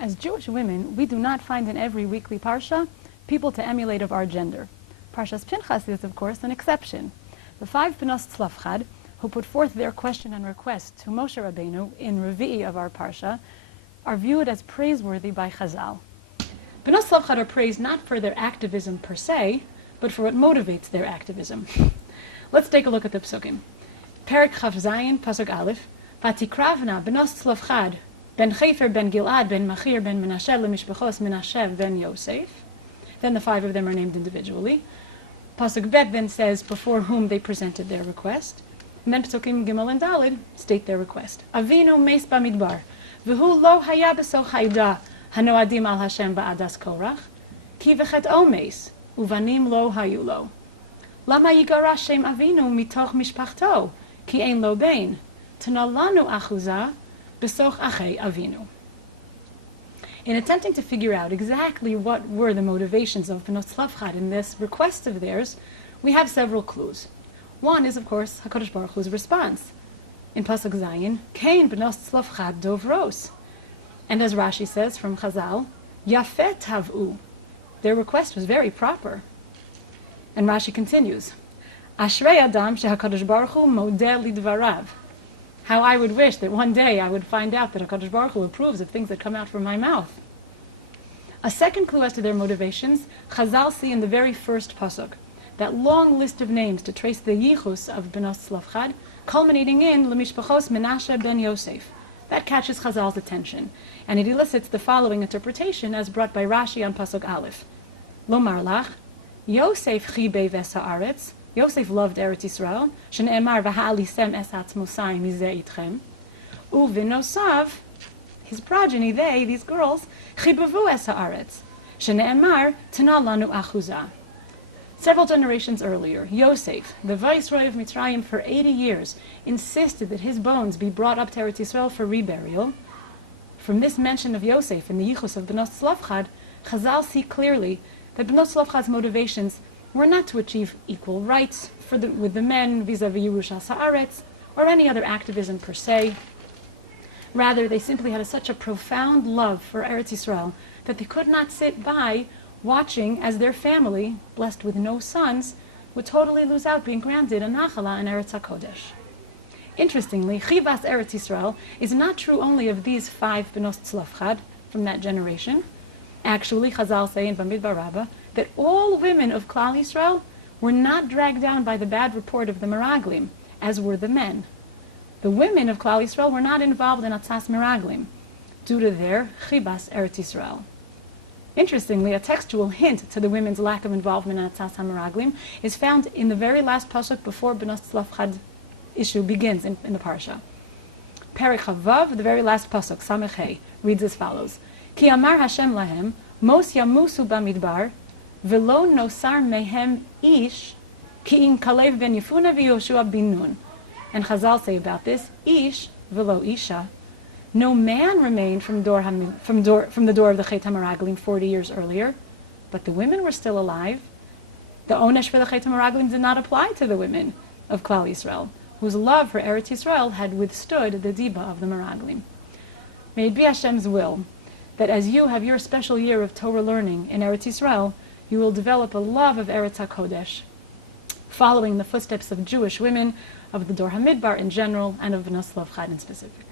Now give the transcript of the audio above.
As Jewish women, we do not find in every weekly parsha people to emulate of our gender. Parshas Pinchas is, of course, an exception. The 5 Bnos Tzlafchad, who put forth their question and request to Moshe Rabbeinu in Revi'i of our parsha, are viewed as praiseworthy by Chazal. Bnos Tzlafchad are praised not for their activism per se, but for what motivates their activism. Let's take a look at the psukim. Perek Chav Zayin, Pasuk Aleph, Vatikravna Bnos Tzlafchad, Ben Chefer, Ben Gilad, Ben Machir, Ben Menashe, Lemishpachos, Menashe, Ben Yosef. Then the 5 of them are named individually. Pasuk Bet then says before whom they presented their request. And then Psukim Gimel and Dalid state their request. Avinu meis bamidbar, v'hu lo haya besoch ha'ida hanoadim al Hashem ba'adas korach, ki v'chet'o meis, uvanim lo hayu lo. Lama yigara shem Avinu mitoch mishpachto, ki ein lo bein, tana lanu achuza besoch achei Avinu. In attempting to figure out exactly what were the motivations of Bnos Tzlafchad in this request of theirs, we have several clues. One is, of course, HaKadosh Baruch Hu's response. In Pasuk Zayin, Kain Bnos Tzlafchad dovros. And as Rashi says from Chazal, Yafet hav'u. Their request was very proper. And Rashi continues, Ashrei Adam sheHaKadosh Baruch Hu model lidvarav. How I would wish that one day I would find out that HaKadosh Baruch Hu approves of things that come out from my mouth. A second clue as to their motivations, Chazal see in the very first pasuk, that long list of names to trace the yichus of Bnos Tzlafchad, culminating in Lemishpachos Menashe ben Yosef. That catches Chazal's attention, and it elicits the following interpretation as brought by Rashi on pasuk Aleph. Lomar lach, Yosef chibe ves haaretz, Yosef loved Eretz Yisrael, shene'emar v'ha'alisem es atzmosai mizeh itchem, u'v'nosav, his progeny, they, these girls, chibavu es ha'aretz, shene'emar tana lanu achuza. Several generations earlier, Yosef, the viceroy of Mitzrayim for 80 years, insisted that his bones be brought up to Eretz Yisrael for reburial. From this mention of Yosef in the Yichus of Bnos Tzlafchad, Chazal see clearly that Bnos Tzlafchad's motivations were not to achieve equal rights with the men vis-a-vis Yerushas Haaretz, or any other activism per se. Rather, they simply had such a profound love for Eretz Yisrael that they could not sit by watching as their family, blessed with no sons, would totally lose out being granted a nachala in Eretz HaKodesh. Interestingly, Chivas Eretz Yisrael is not true only of these 5 Bnos Tzlafchad from that generation. Actually, Chazal say in Bamidbar Rabbah that all women of Klal Yisrael were not dragged down by the bad report of the Meraglim, as were the men. The women of Klal Yisrael were not involved in Atzas Meraglim, due to their Chibas Eretz Yisrael. Interestingly, a textual hint to the women's lack of involvement in Atzas HaMeraglim is found in the very last pasuk before Bnos Tzlafchad issue begins in the parsha. Perek Chavav, the very last pasuk, Samech Hei, reads as follows: Ki amar Hashem lahem, mos yamusu bamidbar, v'lo nosar mehem ish, ki in Kalev ben Yefuna v'Yoshua bin Nun. And Chazal say about this, ish v'lo isha. No man remained from the door of the Chet HaMeraglim 40 years earlier, but the women were still alive. The onesh for the Chet HaMeraglim did not apply to the women of Klal Yisrael, whose love for Eretz Yisrael had withstood the diba of the Meraglim. May it be Hashem's will that as you have your special year of Torah learning in Eretz Yisrael, you will develop a love of Eretz HaKodesh, following the footsteps of Jewish women, of the Dor HaMidbar in general, and of Bnos Tzlafchad in specific.